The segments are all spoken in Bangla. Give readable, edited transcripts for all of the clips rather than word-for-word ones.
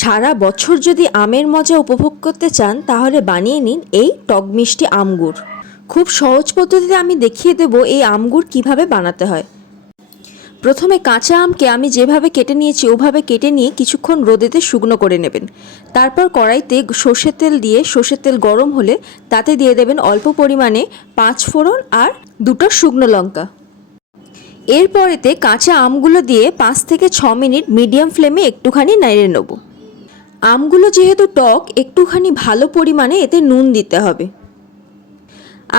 সারা বছর যদি আমের মজা উপভোগ করতে চান তাহলে বানিয়ে নিন এই টক মিষ্টি আমগুড়। খুব সহজ পদ্ধতিতে আমি দেখিয়ে দেব এই আমগুড় কিভাবে বানাতে হয়। প্রথমে কাঁচা আমকে আমি যেভাবে কেটে নিয়েছি ওভাবে কেটে নিয়ে কিছুক্ষণ রোদেতে শুকনো করে নেবেন। তারপর কড়াইতে সর্ষের তেল দিয়ে সর্ষের তেল গরম হলে তাতে দিয়ে দেবেন অল্প পরিমাণে 5 ফোড়ন আর 2টো শুকনো লঙ্কা। এরপরেতে কাঁচা আমগুলো দিয়ে 5 থেকে 6 মিনিট মিডিয়াম ফ্লেমে একটুখানি নেড়ে নেব। আমগুলো যেহেতু টক একটুখানি ভালো পরিমাণে এতে নুন দিতে হবে।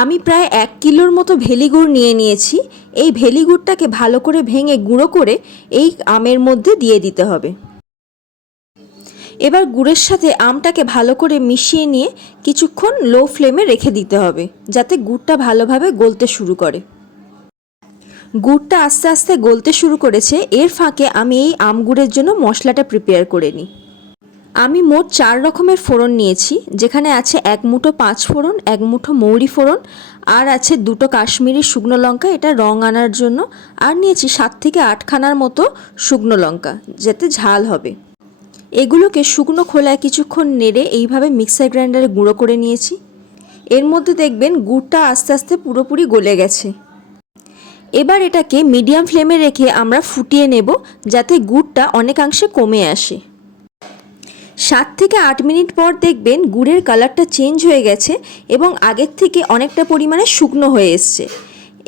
আমি প্রায় 1 কিলোর মতো ভেলিগুড় নিয়ে নিয়েছি। এই ভেলিগুড়টাকে ভালো করে ভেঙে গুঁড়ো করে এই আমের মধ্যে দিয়ে দিতে হবে। এবার গুড়ের সাথে আমটাকে ভালো করে মিশিয়ে নিয়ে কিছুক্ষণ লো ফ্লেমে রেখে দিতে হবে যাতে গুড়টা ভালোভাবে গলতে শুরু করে। গুড়টা আস্তে আস্তে গলতে শুরু করেছে। এর ফাঁকে আমি এই আমগুড়ের জন্য মশলাটা প্রিপেয়ার করে নিই। আমি মোট 4 রকমের ফোড়ন নিয়েছি, যেখানে আছে 1 মুঠো 5 ফোড়ন, 1 মুঠো মৌরি ফোড়ন, আর আছে 2টো কাশ্মীরি শুকনো লঙ্কা, এটা রং আনার জন্য, আর নিয়েছি 7 থেকে 8 খানার মতো শুকনো লঙ্কা যাতে ঝাল হবে। এগুলোকে শুকনো খোলায় কিছুক্ষণ নেড়ে এইভাবে মিক্সার গ্রাইন্ডারে গুঁড়ো করে নিয়েছি। এর মধ্যে দেখবেন গুড়টা আস্তে আস্তে পুরোপুরি গলে গেছে। এবার এটাকে মিডিয়াম ফ্লেমে রেখে আমরা ফুটিয়ে নেব যাতে গুড়টা অনেকাংশে কমে আসে। 7 থেকে 8 মিনিট পর দেখবেন গুড়ের কালারটা চেঞ্জ হয়ে গেছে এবং আগের থেকে অনেকটা পরিমাণে শুকনো হয়ে এসছে।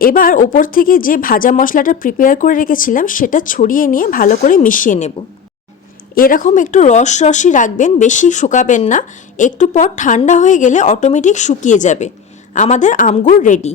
এবার ওপর থেকে যে ভাজা মশলাটা প্রিপেয়ার করে রেখেছিলাম সেটা ছড়িয়ে নিয়ে ভালো করে মিশিয়ে নেব। এরকম একটু রসরসই রাখবেন, বেশি শুকাবেন না। একটু পর ঠান্ডা হয়ে গেলে অটোমেটিক শুকিয়ে যাবে। আমাদের আমগুড় রেডি।